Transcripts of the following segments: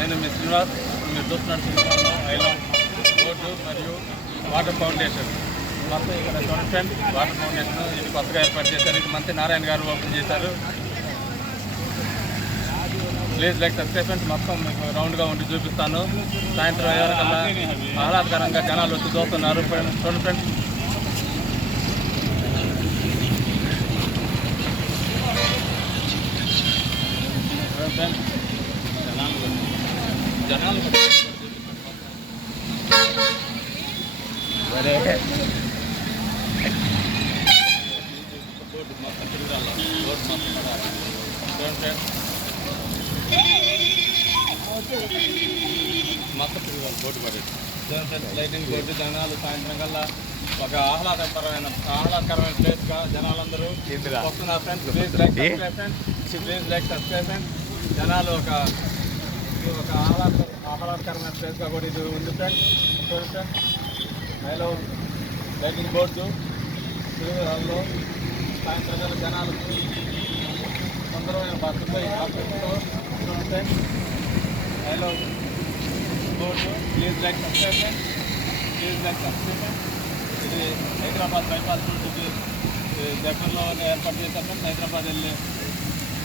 నేను మీ శ్రీనివాస్. మీరు చూస్తున్నారు శ్రీనివాస్లో ఐలాండ్ రోడ్డు మరియు వాటర్ ఫౌండేషన్. మొత్తం ఇక్కడ చూడండి వాటర్ ఫౌండేషన్ ఇది కొత్తగా ఏర్పాటు చేశారు. ఇది మంత్రి నారాయణ గారు ఓపెన్ చేశారు. Please like subscribe. మొత్తం మీకు రౌండ్గా ఉండి చూపిస్తాను. సాయంత్రం ఎవరికల్లా ఆహ్లాదకరంగా జనాలు వచ్చి చూస్తున్నారు. చూడండి ఫ్రెండ్స్. జనాలు మొత్తం తిరిగాలి రోడ్ మొత్తం తిరిగాలి బోర్డు పడేది. లైటింగ్ బోర్డు జనాలు సాయంత్రం కల్లా ఒక ఆహ్లాదకరమైన ప్లేస్గా జనాలందరూ వస్తున్నారు friends. Please like subscribe friends. Please like subscribe friends. జనాలు ఒక ఆహ్లాదకరమైన ప్లేస్గా కూడా ఇది ఉంది ఫ్రెండ్స్. చూడండి ఫ్రెండ్స్. హైలో లైటింగ్ బోర్డు తిరుగులో సాయంత్రం కల్లా జనాలు సుందరమైన బస్సుతో చూడండి ఫ్రెండ్స్. హైలో board please like subscribe friends. Please like subscribe friends. ఇది హైదరాబాద్ బైపాస్ రోడ్డుకి దగ్గరలో ఏర్పాటు చేశారు ఫ్రెండ్స్. హైదరాబాద్ వెళ్ళే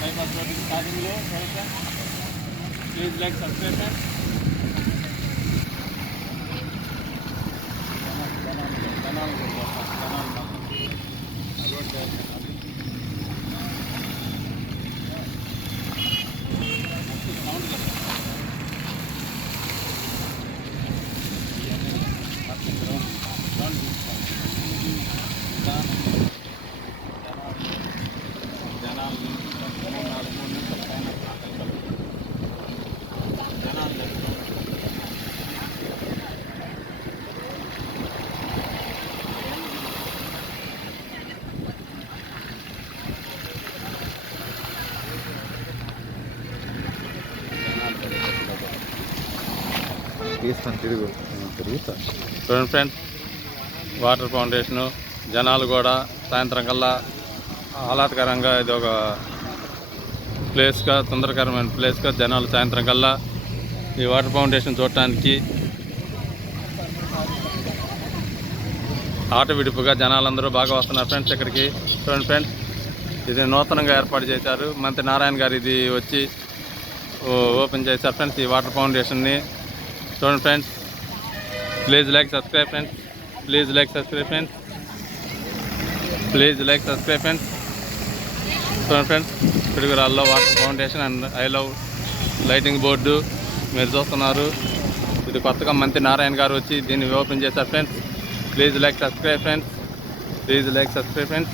బైపాస్ రోడ్డు స్టార్టింగ్లో చూడండి friends. Please like subscribe friends. జనాలు రోడ్డు చూడండి ఫ్రెండ్స్. వాటర్ ఫౌండేషను జనాలు కూడా సాయంత్రం కల్లా ఆహ్లాదకరంగా ఇది ఒక ప్లేస్గా తొందరకరమైన ప్లేస్గా జనాలు సాయంత్రం కల్లా ఈ వాటర్ ఫౌండేషన్ చూడటానికి ఆట విడుపుగా జనాలందరూ బాగా వస్తున్నారు ఫ్రెండ్స్ ఇక్కడికి. చూడండి ఫ్రెండ్స్. ఇది నూతనంగా ఏర్పాటు చేశారు. మంత్రి నారాయణ గారు ఇది వచ్చి ఓపెన్ చేశారు ఫ్రెండ్స్ ఈ వాటర్ ఫౌండేషన్ని. చూడండి friends. Please like subscribe friends. Please like subscribe friends. Please like subscribe friends. చూడండి ఫ్రెండ్స్. పిడుగురాల్లో water foundation and I love lighting board మీరు చూస్తున్నారు. ఇది కొత్తగా మంత్రి నారాయణ గారు వచ్చి దీన్ని ఓపెన్ చేశారు friends. Please like subscribe friends. Please like subscribe friends.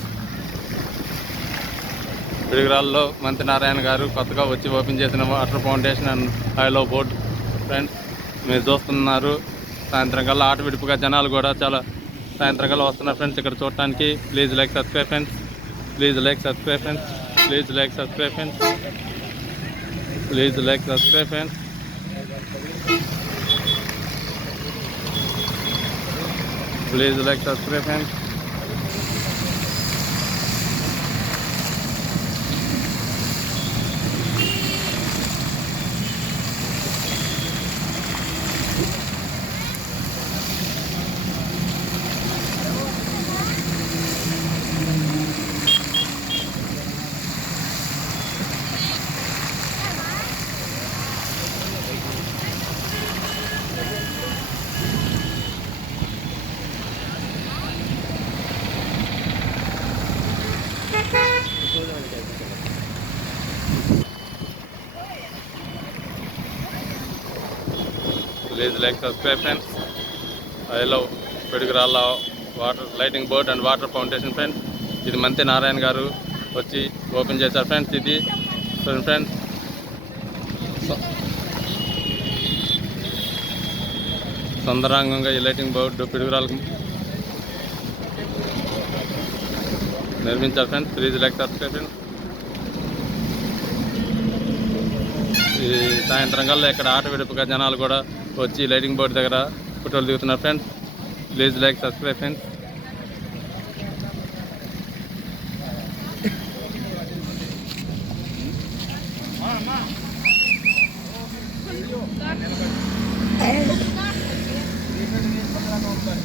పిడుగురాల్లో మంత్రి నారాయణ గారు కొత్తగా వచ్చి ఓపెన్ చేసిన water foundation and I love board friends మీరు చూస్తున్నారు. సాయంత్రం కల్లా ఆట విడుపుగా జనాలు కూడా చాలా సాయంత్రం కల్లా వస్తున్నారు ఫ్రెండ్స్ ఇక్కడ చూడటానికి. Please like subscribe friends. Please like subscribe friends. Please like subscribe friends. Please like subscribe friends. Please like subscribe friends. Please like, subscribe friends. I love Piduguralla water lighting board and water foundation friends. ఇది మంత్రి నారాయణ గారు వచ్చి ఓపెన్ చేశారు ఫ్రెండ్స్. ఇది ఫ్రెండ్స్ సుందరంగంగా ఈ lighting board పిడుగురాళ్ళకు నిర్మించారు friends. Please like subscribe friends. ఈ సాయంత్రం కల్లా ఇక్కడ ఆట విడుపుగా జనాలు కూడా వచ్చి లైటింగ్ బోర్డు దగ్గర ఫోటోలు దిగుతున్నారు friends. Please like subscribe friends. నిలబడి ఉంటారు.